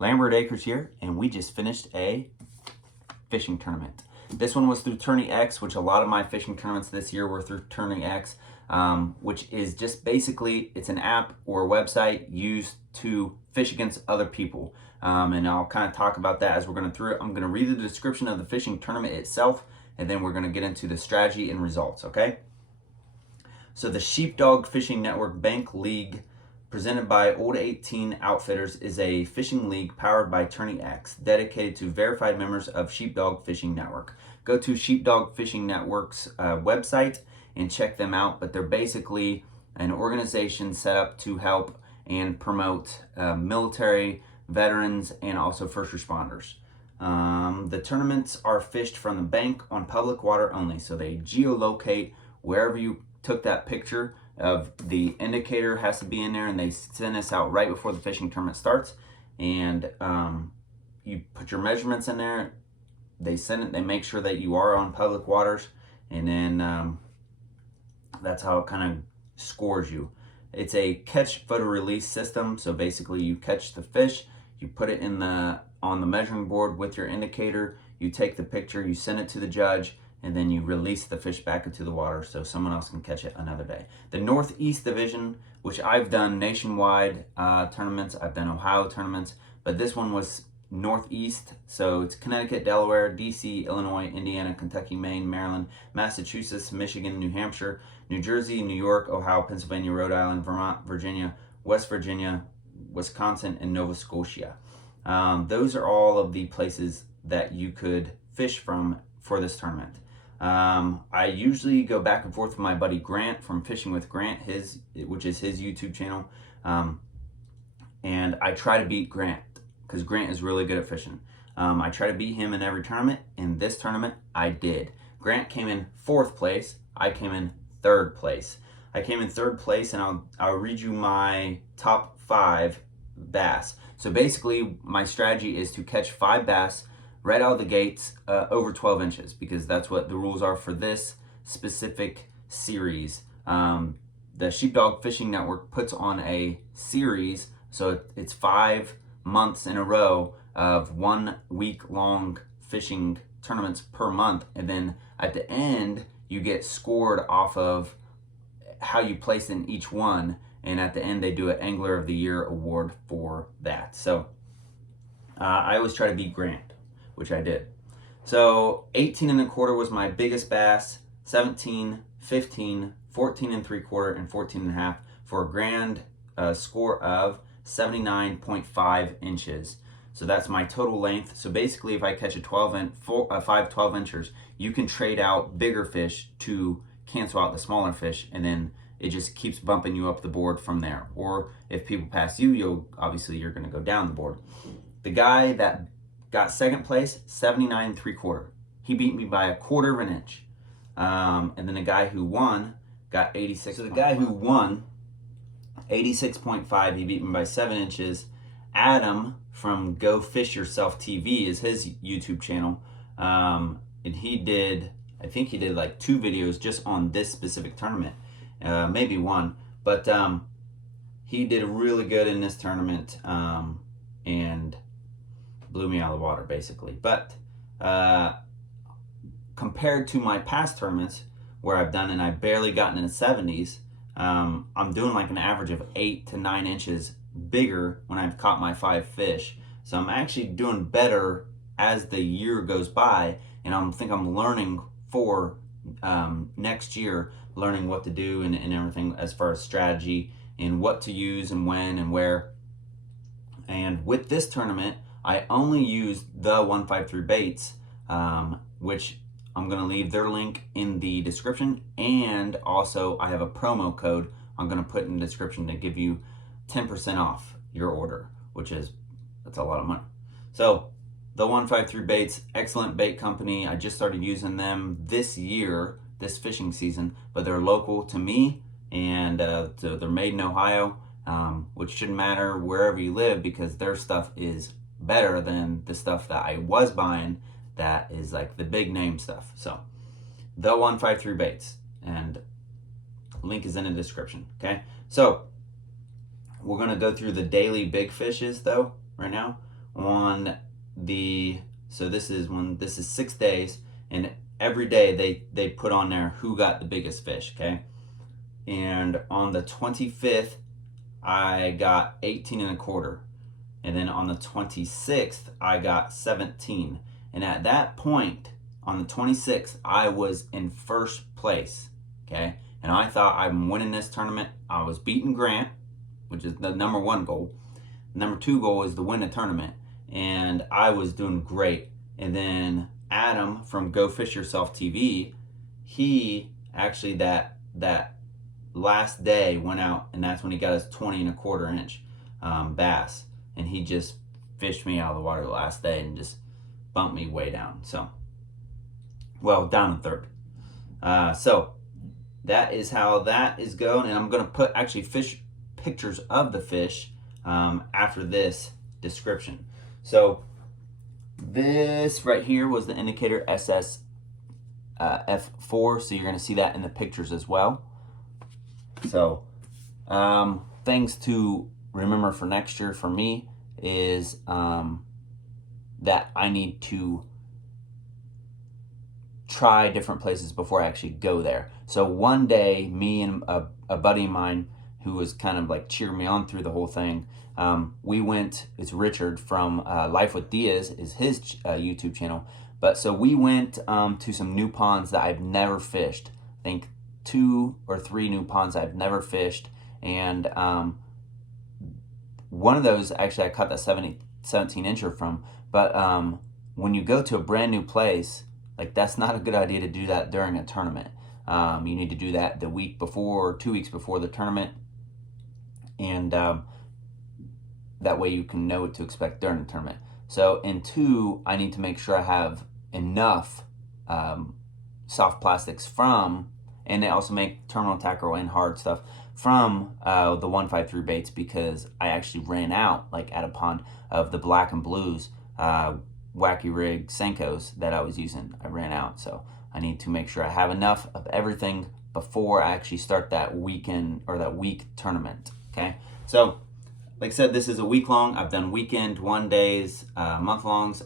Lambert Acres here, and we just finished a fishing tournament. This one was through Tourney X, which a lot of my fishing tournaments this year were through Tourney X, which is just basically, it's an app or a website used to fish against other people. And I'll kind of talk about that as we're going through it. I'm going to read the description of the fishing tournament itself, and then we're going to get into the strategy and results, okay? So the Sheepdog Fishing Network Bank League, presented by Old 18 Outfitters, is a fishing league powered by Tourney X, dedicated to verified members of Sheepdog Fishing Network. Go to Sheepdog Fishing Network's website and check them out, but they're basically an organization set up to help and promote military, veterans, and also first responders. The tournaments are fished from the bank on public water only, so they geolocate wherever you took that picture of. The indicator has to be in there, and they send this out right before the fishing tournament starts, and you put your measurements in there. They send it, they make sure that you are on public waters, and then that's how it kind of scores you. It's a catch photo release system, so basically you catch the fish, you put it in on the measuring board with your indicator, you take the picture, you send it to the judge, and then you release the fish back into the water so someone else can catch it another day. The Northeast Division, which I've done nationwide tournaments, I've done Ohio tournaments, but this one was Northeast, so it's Connecticut, Delaware, DC, Illinois, Indiana, Kentucky, Maine, Maryland, Massachusetts, Michigan, New Hampshire, New Jersey, New York, Ohio, Pennsylvania, Rhode Island, Vermont, Virginia, West Virginia, Wisconsin, and Nova Scotia. Those are all of the places that you could fish from for this tournament. I usually go back and forth with my buddy Grant from Fishing with Grant, which is his YouTube channel, and I try to beat Grant because Grant is really good at fishing. I try to beat him in every tournament. In this tournament, I did. Grant came in 4th place. I came in 3rd place. I came in 3rd place, and I'll read you my top 5 bass. So basically, my strategy is to catch 5 bass right out of the gates over 12 inches, because that's what the rules are for this specific series. The Sheepdog Fishing Network puts on a series, so it's 5 months in a row of 1 week long fishing tournaments per month, and then at the end you get scored off of how you place in each one, and at the end they do an Angler of the Year award for that. So I always try to beat Grant, which I did. So 18 1/4 was my biggest bass, 17, 15, 14 3/4, and 14 1/2 for a grand score of 79.5 inches. So that's my total length. So basically, if I catch a 5 12 inchers, you can trade out bigger fish to cancel out the smaller fish, and then it just keeps bumping you up the board from there. Or if people pass you, you're going to go down the board. The guy that got 2nd place, 79 3/4. He beat me by 1/4 inch. And then the guy who won got 86. So the guy who won 86.5, he beat me by 7 inches. Adam from Go Fish Yourself TV is his YouTube channel. And I think he did like 2 videos just on this specific tournament. Maybe 1. But he did really good in this tournament. And blew me out of the water, basically. But compared to my past tournaments where I've done and I've barely gotten in the 70s, I'm doing like an average of 8 to 9 inches bigger when I've caught my 5 fish. So I'm actually doing better as the year goes by, and I think I'm learning for next year, learning what to do and everything as far as strategy and what to use and when and where. And with this tournament, I only used the 153 baits, which I'm going to leave their link in the description, and also I have a promo code I'm going to put in the description to give you 10% off your order, that's a lot of money. So the 153 baits, excellent bait company. I just started using them this year, this fishing season, but they're local to me, and so they're made in Ohio, which shouldn't matter wherever you live, because their stuff is better than the stuff that I was buying that is like the big name stuff. So the 153 baits, and link is in the description. Okay, so we're going to go through the daily big fishes though right now. on so this is 6 days, and every day they put on there who got the biggest fish, okay? And on the 25th, I got 18 and a quarter. And then on the 26th, I got 17. And at that point, on the 26th, I was in first place, okay? And I thought I'm winning this tournament. I was beating Grant, which is the number 1 goal. Number 2 goal is to win the tournament. And I was doing great. And then Adam from Go Fish Yourself TV, he actually that last day went out, and that's when he got his 20 and a quarter inch bass, and he just fished me out of the water the last day and just bumped me way down. So, well, down in third. So that is how that is going, and I'm gonna put actually pictures of the fish after this description. So this right here was the indicator SS F4, so you're gonna see that in the pictures as well. So things to remember for next year for me is that I need to try different places before I actually go there. So one day, me and a buddy of mine who was kind of like cheering me on through the whole thing, we went, it's Richard from Life with Diaz is his YouTube channel. But so we went to some new ponds that I've never fished. I think 2 or 3 new ponds I've never fished. And one of those, actually I caught that 17 incher from. But when you go to a brand new place, like that's not a good idea to do that during a tournament. You need to do that the week before or 2 weeks before the tournament. And that way you can know what to expect during the tournament. So, and 2, I need to make sure I have enough soft plastics from, and they also make terminal tackle and hard stuff from the 153 baits, because I actually ran out, like at a pond, of the black and blues wacky rig Senkos that I was using. I ran out, so I need to make sure I have enough of everything before I actually start that weekend or that week tournament. Okay, so like I said, this is a week long. I've done weekend, 1 days, month longs,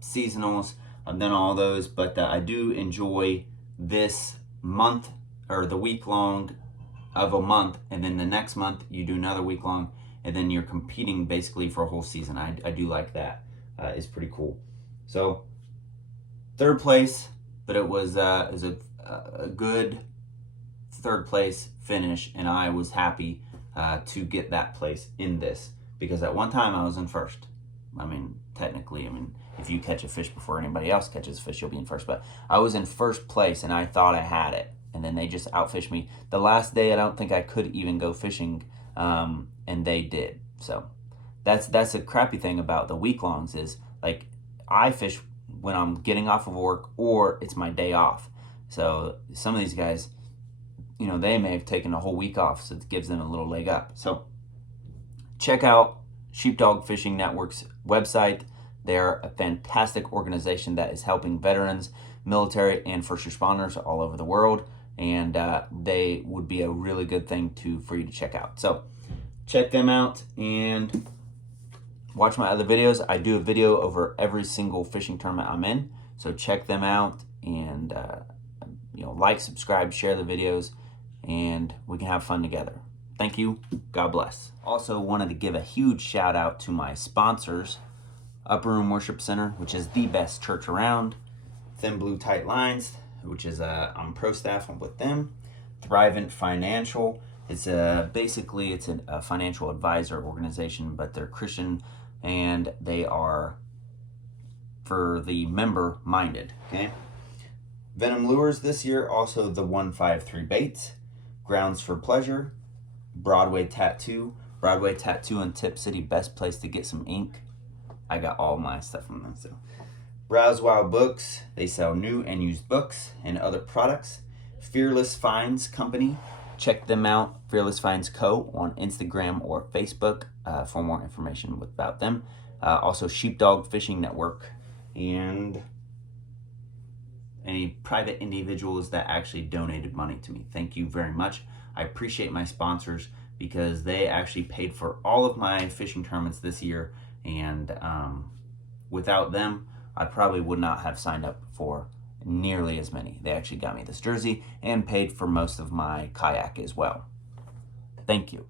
seasonals. I've done all those, but I do enjoy this month or the week long of a month, and then the next month you do another week long, and then you're competing basically for a whole season. I do like that. It's pretty cool. So 3rd place, but it was a good 3rd place finish, and I was happy to get that place in this, because at one time I was in 1st. I mean, technically, if you catch a fish before anybody else catches a fish, you'll be in 1st, but I was in 1st place and I thought I had it, and then they just outfished me. The last day I don't think I could even go fishing, and they did. So that's a crappy thing about the week longs, is like I fish when I'm getting off of work or it's my day off. So some of these guys, you know, they may have taken a whole week off, so it gives them a little leg up. So check out Sheepdog Fishing Network's website. They're a fantastic organization that is helping veterans, military, and first responders all over the world, and they would be a really good thing for you to check out. So check them out and watch my other videos. I do a video over every single fishing tournament I'm in, so check them out, and like, subscribe, share the videos, and we can have fun together. Thank you. God bless. Also wanted to give a huge shout out to my sponsors, Upper Room Worship Center, which is the best church around, Thin Blue Tight Lines, which is I'm pro staff with them, Thrivent Financial. It's basically it's a financial advisor organization, but they're Christian and they are for the member minded. Okay. Venom Lures this year, also the 153 baits, Grounds for Pleasure, Broadway Tattoo in Tip City, best place to get some ink. I got all my stuff from them. So Browse Wild Books, they sell new and used books and other products. Fearless Finds Company, check them out, Fearless Finds Co. on Instagram or Facebook for more information about them. Also Sheepdog Fishing Network, and any private individuals that actually donated money to me. Thank you very much. I appreciate my sponsors because they actually paid for all of my fishing tournaments this year, And without them, I probably would not have signed up for nearly as many. They actually got me this jersey and paid for most of my kayak as well. Thank you.